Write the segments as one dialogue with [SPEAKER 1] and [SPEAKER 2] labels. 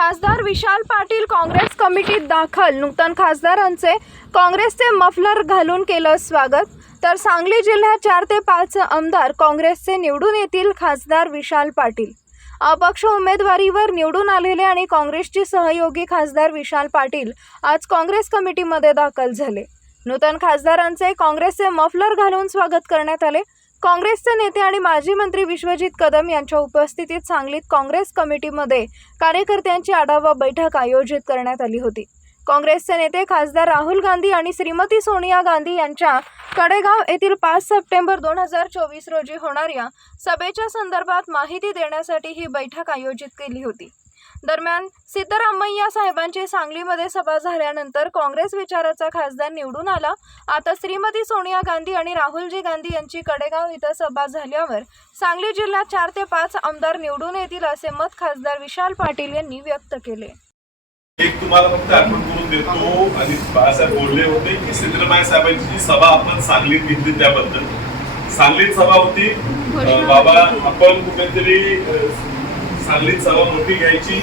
[SPEAKER 1] खासदार विशाल पाटील काँग्रेस कमिटीत दाखल. नूतन खासदारांचे काँग्रेसचे मफलर घालून केलं स्वागत. तर सांगली जिल्ह्यात चार ते पाच आमदार काँग्रेसचे निवडून येतील खासदार विशाल पाटील. अपक्ष उमेदवारीवर निवडून आलेले आणि काँग्रेसचे सहयोगी खासदार विशाल पाटील आज काँग्रेस कमिटीमध्ये दाखल झाले. नूतन खासदारांचे काँग्रेसचे मफलर घालून स्वागत करण्यात आले. काँग्रेसचे नेते आणि माजी मंत्री विश्वजित कदम यांच्या उपस्थितीत सांगलीत काँग्रेस कमिटीमध्ये कार्यकर्त्यांची आढावा बैठक आयोजित करण्यात आली होती. काँग्रेसचे नेते खासदार राहुल गांधी आणि श्रीमती सोनिया गांधी यांच्या कडेगाव येथील पाच सप्टेंबर दोन हजार चोवीस रोजी होणाऱ्या सभेच्या संदर्भात माहिती देण्यासाठी ही बैठक आयोजित केली होती. दरम्यान सिद्धरामय्या साहेबांची सांगलीमध्ये सभा झाल्यानंतर काँग्रेस विचाराचा खासदार निवडून आला. आता श्रीमती सोनिया गांधी आणि राहुलजी गांधी यांची कडेगाव इथं सभा झाल्यावर सांगली जिल्ह्यात चार ते पाच आमदार निवडून येतील असे मत खासदार विशाल पाटील यांनी व्यक्त केले.
[SPEAKER 2] एक तुम्हाला फक्त आठवण करून देतो आणि बाळासाहेब बोलले होते की सिद्धरामय्या साहेबांची सभा आपण सांगलीत घेतली त्याबद्दल. सांगलीत सभा होती. बाबा आपण कुठेतरी सांगलीत सभा मोठी घ्यायची.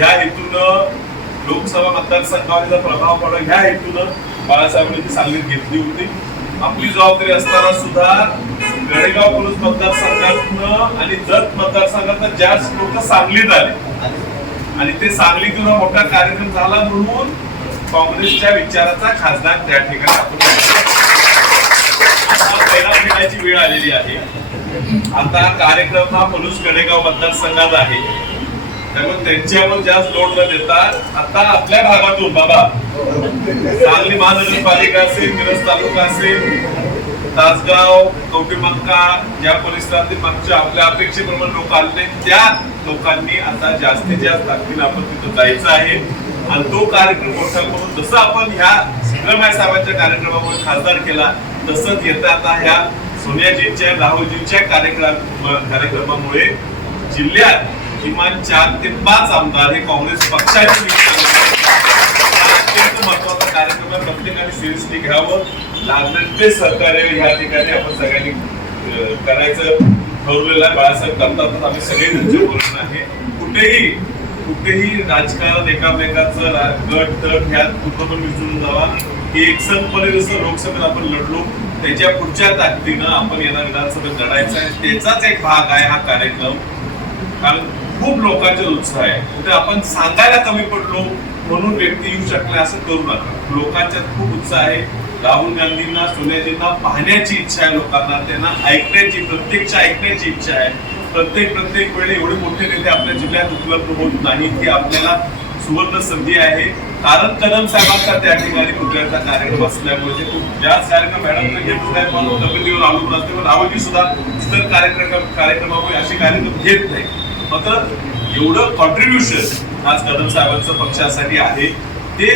[SPEAKER 2] या हेतूनं लोकसभा मतदारसंघाचा प्रभाव पडा ह्या हेतूनं बाळासाहेबांनी ती सांगलीत घेतली होती. आपली जबाबदारी असताना सुद्धा गडेगाव पोलीस मतदारसंघातनं आणि जत मतदारसंघात जास्त लोक सांगलीत आले. आणि ते सांगलीतून हा मोठा कार्यक्रम झाला म्हणून काँग्रेसच्या विचाराचा खासदार त्या ठिकाणी आपण वेळ आलेली आहे. आता कार्यक्रम हा पलूस कडेगाव मतदारसंघात आहे. त्यामुळे त्यांच्यावर जास्त लोड न देता आता आपल्या भागातून बाबा सांगली महानगरपालिका असेल मिरज तालुका असेल तासगाव कवठेमंका या परिसरातील मागच्या आपल्या अपेक्षेप्रमाणे लोक आले त्या लोकांनी आता जास्तीत जास्त ताकदीने आपण तिथं जायचं आहे. आणि तो कार्यक्रम मोठा करून जसं आपण ह्या सिद्धरामय साहेबांच्या कार्यक्रमामुळे खासदार केला तसंच येत्या आता ह्या सोनियाजींच्या राहुलजींच्या कार्यक्रम कार्यक्रमामुळे जिल्ह्यात किमान चार ते पाच आमदार हे काँग्रेस पक्षाचे अत्यंत महत्त्वाचा कार्यक्रम आहे. प्रत्येकाने सिरियसली घ्यावं. लागलं ते सहकार्य या ठिकाणी आपण सगळ्यांनी करायचं ठरवलेलं आहे. बाळासाहेब करतात आम्ही सगळे त्यांचे बोलणं आहे. कुठेही कुठेही राजकारण एकामेकाचं गट तट ह्यात कुठं पण विसरून जावा. की एकसंधपणे जसं लोकसभेत आपण लढलो त्याच्या पुढच्या ताकदीनं आपण येणार विधानसभेत लढायचं आहे. त्याचाच एक भाग आहे हा कार्यक्रम. कारण खूप लोकांचा उत्साह आहे. आपण सांगायला कमी पडलो म्हणून व्यक्ती येऊ शकले असं करू नका. लोकांच्यात खूप उत्साह आहे. राहुल गांधींना सोनियाजींना पाहण्याची इच्छा आहे लोकांना. त्यांना ऐकण्याची प्रत्यक्ष ऐकण्याची इच्छा आहे. प्रत्येक प्रत्येक वेळी एवढे मोठे नेते आपल्या जिल्ह्यात उपलब्ध होत नाही ही आपल्याला सुवर्ण संधी आहे. कारण कदम साहेबांचा त्या ठिकाणी पुतळ्याचा कार्यक्रम असल्यामुळे ते जास्त कार्यक्रम मॅडम घेत नाही म्हणून तब्येतीवर अवलंबून असते पण राहुलजी सुद्धा इतर कार्यक्रम कार्यक्रमामुळे असे कार्यक्रम घेत नाही. मात्र एवढं कॉन्ट्रीब्युशन आज कदम साहेबांचं पक्षासाठी आहे. ते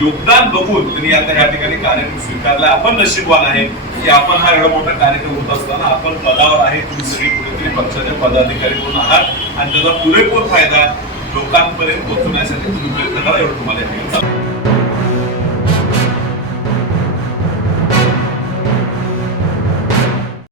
[SPEAKER 2] योगदान बघून त्यांनी आता या ठिकाणी कार्यक्रम स्वीकारला. आपण नशीबवान आहे की आपण हा एवढा मोठा कार्यक्रम होत असताना आपण पदावर आहे तुम्ही सगळी कुठेतरी पक्षाच्या पदाधिकारी म्हणून आहात. आणि त्याचा पुरेपूर फायदा लोकांपर्यंत पोहोचवण्यासाठी तुम्ही प्रयत्न करा एवढं तुम्हाला